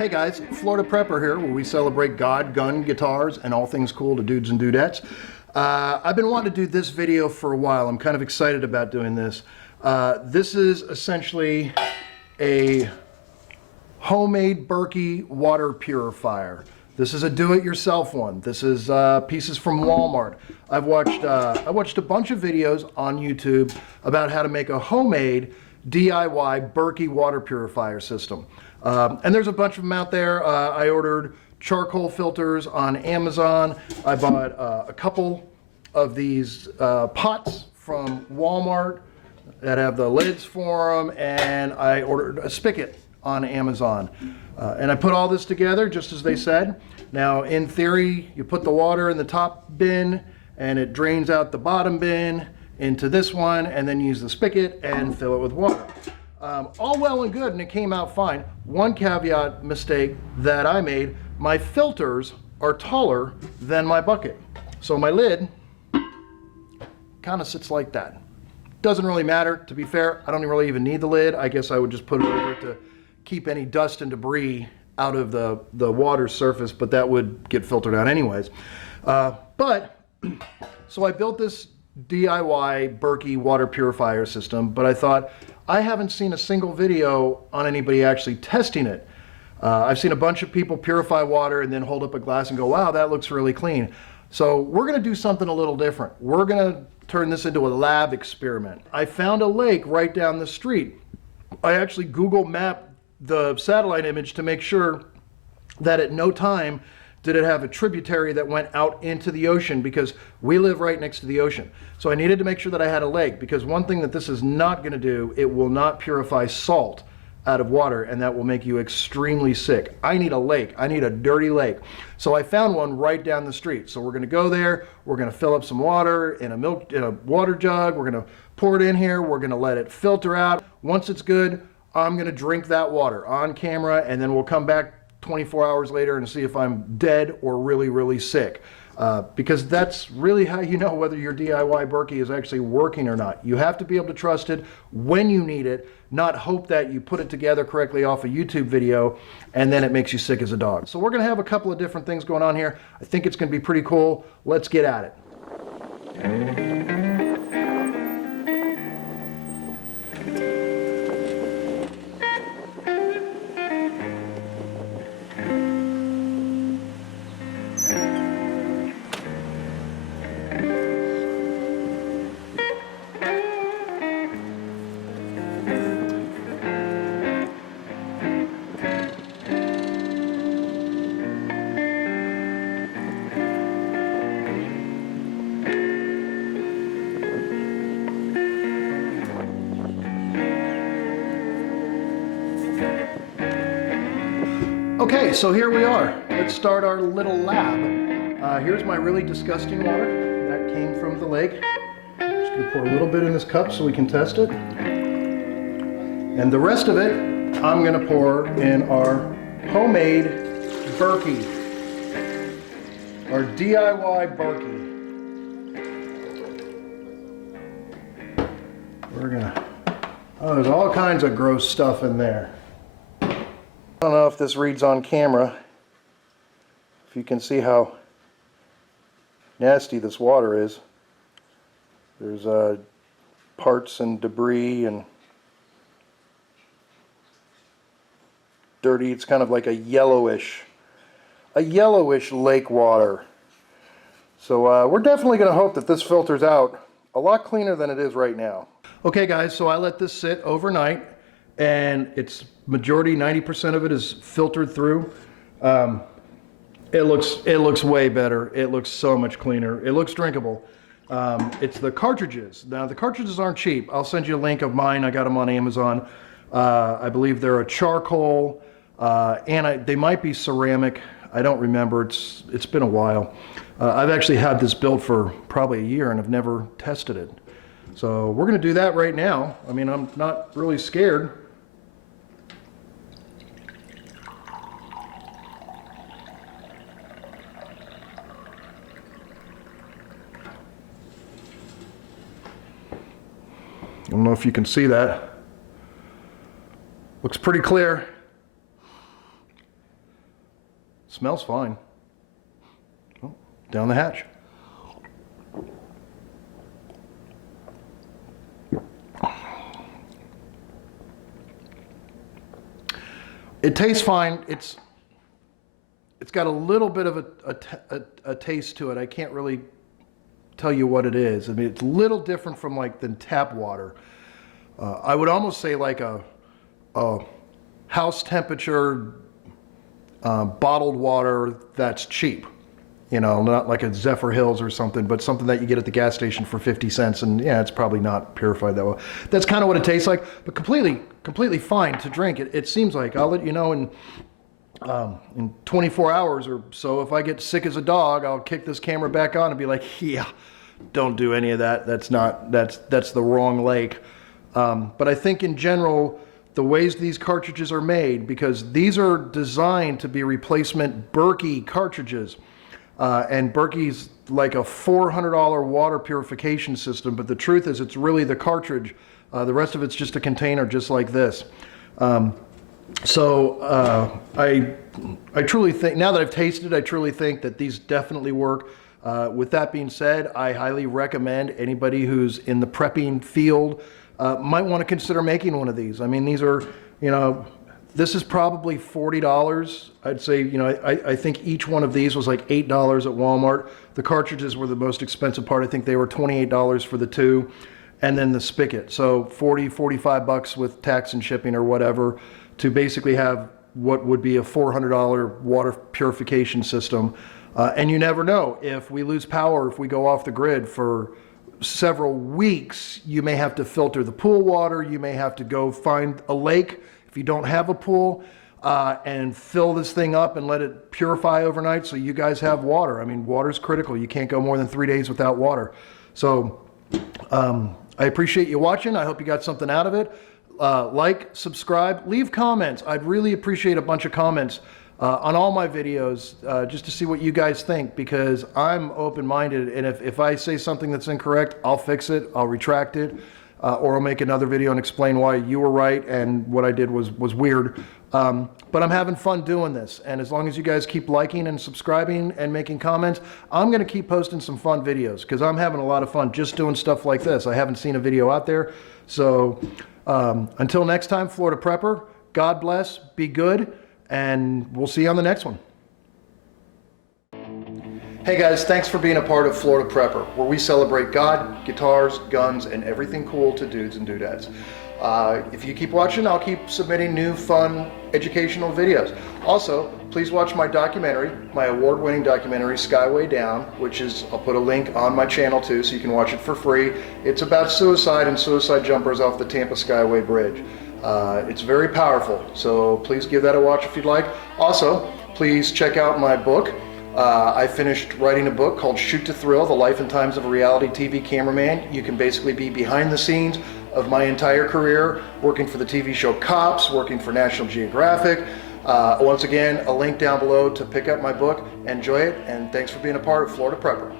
Hey guys, Florida Prepper here, where we celebrate God, gun, guitars, and all things cool to dudes and dudettes. I've been wanting to do this video for a while. I'm kind of excited about doing this. This is essentially a homemade Burkey water purifier. This is a do-it-yourself one. This is pieces from Walmart. I watched a bunch of videos on YouTube about how to make a homemade DIY Burkey water purifier system. And there's a bunch of them out there. I ordered charcoal filters on Amazon. I bought a couple of these pots from Walmart that have the lids for them, and I ordered a spigot on Amazon. And I put all this together just as they said. Now, in theory, you put the water in the top bin and it drains out the bottom bin into this one, and then use the spigot and fill it with water. All well and good, and it came out fine. One caveat mistake that I made: my filters are taller than my bucket. So my lid kind of sits like that. Doesn't really matter, to be fair. I don't really even need the lid. I guess I would just put it over it to keep any dust and debris out of the water surface, but that would get filtered out anyways. So I built this DIY Burkey water purifier system, but I thought, I haven't seen a single video on anybody actually testing it. I've seen a bunch of people purify water and then hold up a glass and go, wow, that looks really clean. So we're gonna do something a little different. We're gonna turn this into a lab experiment. I found a lake right down the street. I actually Google mapped the satellite image to make sure that at no time did it have a tributary that went out into the ocean, because we live right next to the ocean. So I needed to make sure that I had a lake, because one thing that this is not going to do, it will not purify salt out of water, and that will make you extremely sick. I need a lake. I need a dirty lake. So I found one right down the street. So we're going to go there. We're going to fill up some water in a water jug. We're going to pour it in here. We're going to let it filter out. Once it's good, I'm going to drink that water on camera, and then we'll come back 24 hours later and see if I'm dead or really, really sick. Because that's really how you know whether your DIY Burkey is actually working or not. You have to be able to trust it when you need it, not hope that you put it together correctly off a YouTube video and then it makes you sick as a dog. So we're going to have a couple of different things going on here. I think it's going to be pretty cool. Let's get at it. Okay, so here we are. Let's start our little lab. Here's my really disgusting water that came from the lake. Just gonna pour a little bit in this cup so we can test it. And the rest of it, I'm gonna pour in our homemade Burkey. Our DIY Burkey. There's all kinds of gross stuff in there. I don't know if this reads on camera, if you can see how nasty this water is. There's parts and debris and dirty. It's kind of like a yellowish lake water. So we're definitely going to hope that this filters out a lot cleaner than it is right now. Okay guys, so I let this sit overnight, and it's majority, 90% of it is filtered through. It looks way better. It looks so much cleaner. It looks drinkable. It's the cartridges. Now the cartridges aren't cheap. I'll send you a link of mine. I got them on Amazon. I believe they're a charcoal, and they might be ceramic. I don't remember. It's been a while. I've actually had this built for probably a year and have never tested it. So we're going to do that right now. I mean, I'm not really scared. I don't know if you can see that. Looks pretty clear. Smells fine. Oh, down the hatch. It tastes fine. It's got a little bit of a taste to it. I can't really tell you what it is. I mean, it's a little different from like than tap water. I would almost say like a house temperature bottled water that's cheap. You know, not like a Zephyr Hills or something, but something that you get at the gas station for 50 cents. And yeah, it's probably not purified that well. That's kind of what it tastes like, but completely fine to drink. It seems like. I'll let you know in 24 hours or so. If I get sick as a dog, I'll kick this camera back on and be like, yeah, don't do any of that. That's the wrong lake. But I think in general, the ways these cartridges are made, because these are designed to be replacement Burkey cartridges. And Burkey's like a $400 water purification system, but the truth is it's really the cartridge. The rest of it's just a container just like this. So I truly think, now that I've tasted it, I truly think that these definitely work. With that being said, I highly recommend anybody who's in the prepping field might want to consider making one of these. I mean, these are, you know, this is probably $40. I'd say, you know, I think each one of these was like $8 at Walmart. The cartridges were the most expensive part. I think they were $28 for the two. And then the spigot. So 40, 45 bucks with tax and shipping or whatever to basically have what would be a $400 water purification system. And you never know, if we lose power, if we go off the grid for several weeks, you may have to filter the pool water. You may have to go find a lake if you don't have a pool, and fill this thing up and let it purify overnight so you guys have water. I mean, water's critical. You can't go more than 3 days without water. So I appreciate you watching. I hope you got something out of it. Like, subscribe, leave comments. I'd really appreciate a bunch of comments on all my videos, just to see what you guys think, because I'm open-minded, and if I say something that's incorrect, I'll fix it, I'll retract it, or I'll make another video and explain why you were right and what I did was weird. But I'm having fun doing this, and as long as you guys keep liking and subscribing and making comments, I'm going to keep posting some fun videos, because I'm having a lot of fun just doing stuff like this. I haven't seen a video out there. So until next time, Florida Prepper, God bless, be good, and we'll see you on the next one. Hey guys, thanks for being a part of Florida Prepper, where we celebrate God, guitars, guns, and everything cool to dudes and dudettes. If you keep watching, I'll keep submitting new, fun, educational videos. Also, please watch my documentary, my award-winning documentary, Skyway Down, which is, I'll put a link on my channel too, so you can watch it for free. It's about suicide and suicide jumpers off the Tampa Skyway Bridge. It's very powerful, so please give that a watch if you'd like. Also, please check out my book. I finished writing a book called Shoot to Thrill, The Life and Times of a Reality TV Cameraman. You can basically be behind the scenes of my entire career, working for the TV show Cops, working for National Geographic. Once again, a link down below to pick up my book. Enjoy it, and thanks for being a part of Florida Prepper.